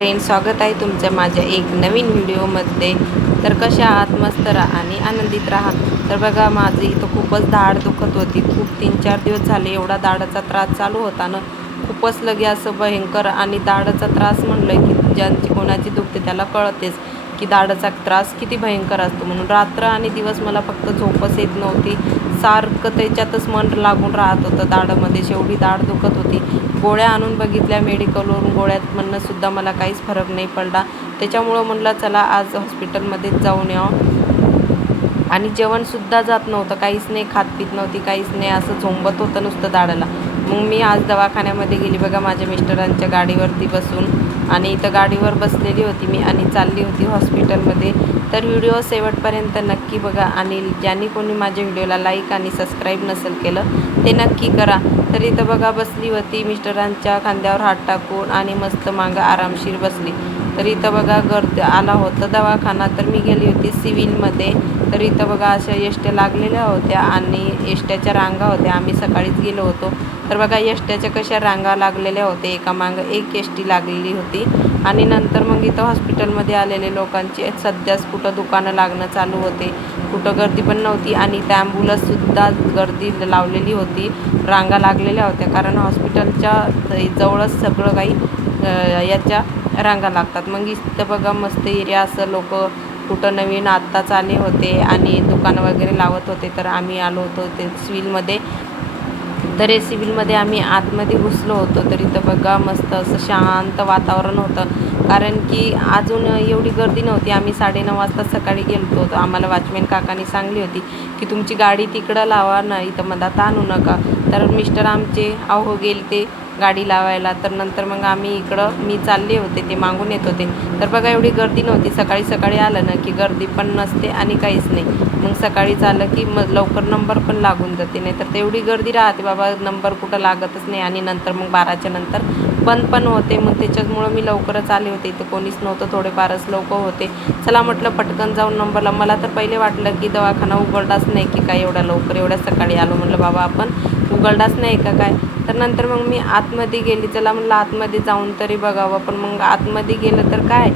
Friend, स्वागत आहे तुमचं माझ्या एक नवीन व्हिडिओमध्ये. तर कशा आहात? मस्त राहा आणि आनंदित राहा. तर बघा, माझी इथं खूपच दाढ दुखत होती. खूप 3-4 दिवस झाले एवढा दाढाचा त्रास चालू होता ना, खूपच लगे असं भयंकर. आणि दाढाचा त्रास म्हणलं की ज्यांची कोणाची दुखते त्याला कळतेच की दाढाचा त्रास किती भयंकर असतो. म्हणून रात्र आणि दिवस मला फक्त झोपच येत नव्हती. सारखं त्याच्यातच मन लागून राहत होतं दाढामध्ये. एवढी दाढ दुखत होती. गोळ्या आणून बघितल्या मेडिकलवरून, गोळ्यात म्हणणंसुद्धा मला काहीच फरक नाही पडला. त्याच्यामुळं म्हणलं चला आज हॉस्पिटलमध्येच जाऊन यावं. आणि जेवणसुद्धा जात नव्हतं, काहीच नाही, खात पीत नव्हती, काहीच नाही, असं झोंबत होतं नुसतं दाढाला. मग मी आज दवाखान्यामध्ये गेली बघा, माझ्या मिस्टरांच्या गाडीवरती बसून. आणि इथं गाडीवर बसलेली होती मी आणि चालली होती हॉस्पिटलमध्ये. तर व्हिडिओ शेवटपर्यंत नक्की बघा. आणि ज्यांनी कोणी माझ्या व्हिडिओला लाईक आणि सबस्क्राईब नसेल केलं ते नक्की करा. तर इथं बघा बसली होती मिस्टरांच्या खांद्यावर हात टाकून आणि मस्त मागं आरामशीर बसली. तर इथं बघा गर्दी आला होता दवाखाना. तर मी गेली होती सिव्हिलमध्ये. तर इथं बघा अशा एसट्या लागलेल्या होत्या आणि एसट्याच्या रांगा होत्या. आम्ही सकाळीच गेलो होतो. तर बघा एसट्याच्या कशा रांगा लागलेल्या होत्या, एकामागं एक एसटी लागलेली होती. आणि नंतर मग इथं हॉस्पिटलमध्ये आलेले लोकांची सध्याच कुठं दुकानं लागणं चालू होते, कुठं गर्दी पण नव्हती. आणि त्या ॲम्ब्युलन्ससुद्धा गर्दी लावलेली होती, रांगा लागलेल्या होत्या. कारण हॉस्पिटलच्या जवळच सगळं काही याच्या रांगा लागतात. मग इथं बघा मस्त एरिया, असं लोक कुठं नवीन आत्ताच आले होते आणि दुकानं वगैरे लावत होते. तर आम्ही आलो होतो ते सिव्हिलमध्ये. तर हे सिव्हिलमध्ये आम्ही आतमध्ये घुसलो होतो. तर इथं बघा मस्त असं शांत वातावरण होतं. कारण की अजून एवढी गर्दी नव्हती. आम्ही 9:30 वाजता सकाळी गेलो होतो. आम्हाला वॉचमॅन काकांनी सांगली होती की तुमची गाडी तिकडं लावा ना, इथं मधात आणू नका. तर मिस्टर आमचे अहो गेले ते गाडी लावायला. तर नंतर मग आम्ही इकडं मी चालले होते, ते मागून येत होते. तर बघा एवढी गर्दी नव्हती. सकाळी सकाळी आलं ना की गर्दी पण नसते आणि काहीच नाही. मग सकाळीच आलं की मग लवकर नंबर पण लागून जाते. नाही तर तेवढी गर्दी राहते बाबा, नंबर कुठं लागतच नाही. आणि नंतर मग 12च्या नंतर बंद पण होते. मग त्याच्यामुळं मी लवकरच आले होते. इथं कोणीच नव्हतं, थोडेफारच लोक होते. चला म्हटलं पटकन जाऊन नंबरला. मला तर पहिले वाटलं की दवाखाना उघडलाच नाही की काय, एवढ्या लवकर एवढ्या सकाळी आलो. म्हटलं बाबा आपण उघडलाच नाही का काय. तर नंतर मग मी आतमध्ये गेली. चला म्हटलं आतमध्ये जाऊन तरी बघावं. पण मग आतमध्ये गेलं तर काय,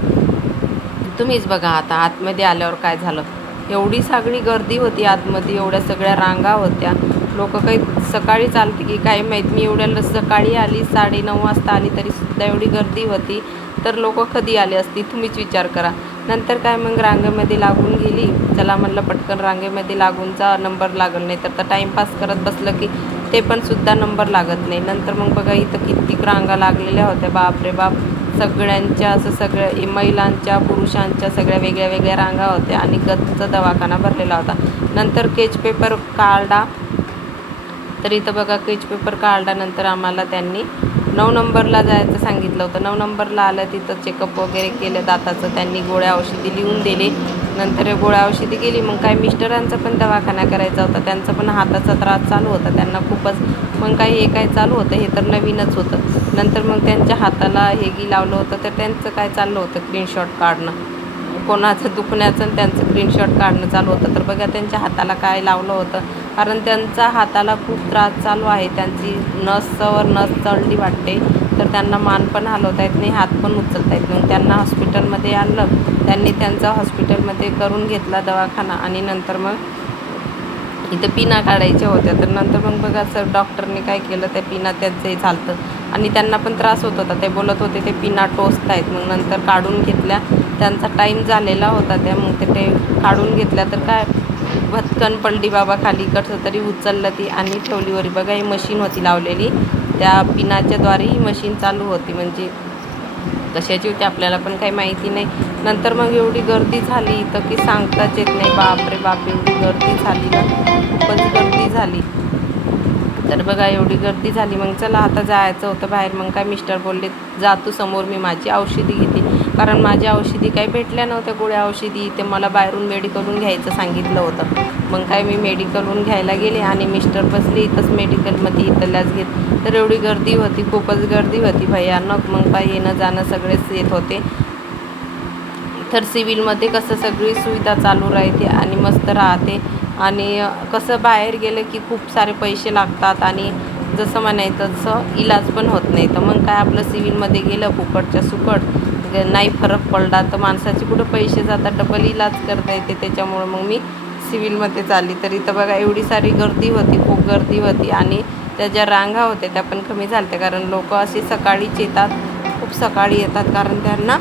तुम्हीच बघा आता आतमध्ये आल्यावर काय झालं. एवढी सगळी गर्दी होती आतमध्ये, एवढ्या सगळ्या रांगा होत्या. लोक काही सकाळी चालते की काय माहीत. मी एवढ्या सकाळी आली, 9:30 वाजता आली, तरीसुद्धा एवढी गर्दी होती. तर लोक कधी आले असती तुम्हीच विचार करा. नंतर काय मग रांगेमध्ये लागून गेली. चला म्हणलं पटकन रांगेमध्ये लागून जा, नंबर लागल. नाही तर टाईमपास करत बसलं की ते पण सुद्धा नंबर लागत नाही. नंतर मग बघा इथं कित्येक रांगा लागलेल्या होत्या. बाप रे बाप, सगळ्यांच्या असं सगळ्या महिलांच्या पुरुषांच्या सगळ्या वेगळ्या वेगळ्या रांगा होत्या. आणि गच्च दवाखाना भरलेला होता. नंतर केच पेपर काढला. तर इथं बघा केच पेपर काढल्यानंतर आम्हाला त्यांनी 9 नंबरला जायचं सांगितलं होतं. 9 नंबरला आलं. तिथं चेकअप वगैरे केलं दाताचं. त्यांनी गोळ्या औषधी लिहून दिले. नंतर गोळ्या औषधी गेली. मग काय मिस्टरांचा पण दवाखाना करायचा होता. त्यांचा पण हाताचा त्रास चालू होता त्यांना खूपच. मग काय हे काय चालू होतं, हे तर नवीनच होतं. नंतर मग त्यांच्या हाताला हेगी लावलं होतं. तर त्यांचं काय चाललं होतं, स्क्रीनशॉट काढणं, कोणाचं दुखण्याचं आणि त्यांचं स्क्रीनशॉट काढणं चालू होतं. तर बघा त्यांच्या हाताला काय लावलं होतं. कारण त्यांचा हाताला खूप त्रास चालू आहे. त्यांची नसवर नस चढली वाटते. तर त्यांना मान पण हलवता येत नाही, हात पण उचलता येत नाही. मग त्यांना हॉस्पिटलमध्ये आणलं. त्यांनी त्यांचा हॉस्पिटलमध्ये करून घेतला दवाखाना. आणि नंतर मग इथं पिना काढायच्या होत्या. तर नंतर मग बघा सर डॉक्टरने काय केलं, त्या पिना त्यांचंही चालतं. आणि त्यांना पण त्रास होत होता. ते बोलत होते ते पिना टोचत आहेत. मग नंतर काढून घेतल्या. त्यांचा टाईम झालेला होता त्या. मग ते काढून घेतल्या. तर काय भटकन पडली बाबा खाली. कसं तरी उचललं ती आणि ठेवली वरी. बघा ही मशीन होती लावलेली, त्या पिनाच्याद्वारे ही मशीन चालू होती. म्हणजे कशाची होती आपल्याला पण काही माहिती नाही. नंतर मग एवढी गर्दी झाली इथं की सांगताच येत नाही. बाप रे बाप, एवढी गर्दी झाली ना, खूपच गर्दी झाली. तर बघा एवढी गर्दी झाली. मग चला आता जायचं होतं बाहेर. मग काय मिस्टर बोलले जा तू समोर, मी माझी औषधी घेते. कारण माझ्या औषधी काही भेटल्या नव्हत्या, गोळ्या औषधी ते मला बाहेरून मेडिकलहून घ्यायचं सांगितलं होतं. मग काय मी मेडिकलहून घ्यायला गेले आणि मिस्टर बसले इथंच मेडिकलमध्ये, इथल्याच घेत. तर एवढी गर्दी होती, खूपच गर्दी होती भयानक. मग काय येणं जाणं सगळेच येत होते. तर सिव्हिलमध्ये कसं सगळी सुविधा चालू राहते आणि मस्त राहते. आणि कसं बाहेर गेलं की खूप सारे पैसे लागतात आणि जसं म्हणायचं तसं इलाज पण होत नाही. तर मग काय आपलं सिव्हिलमध्ये गेलं फुकटच्या सुकट, नाही फरक पडला तर माणसाचे कुठं पैसे जातात, डबल इलाज करता येते. त्याच्यामुळं मग मी सिव्हिलमध्ये चालली. तर इथं बघा एवढी सारी गर्दी होती, खूप गर्दी होती. आणि त्या ज्या रांगा होत्या त्या पण कमी झाल्या, कारण लोक असे सकाळीच येतात, खूप सकाळी येतात, कारण त्यांना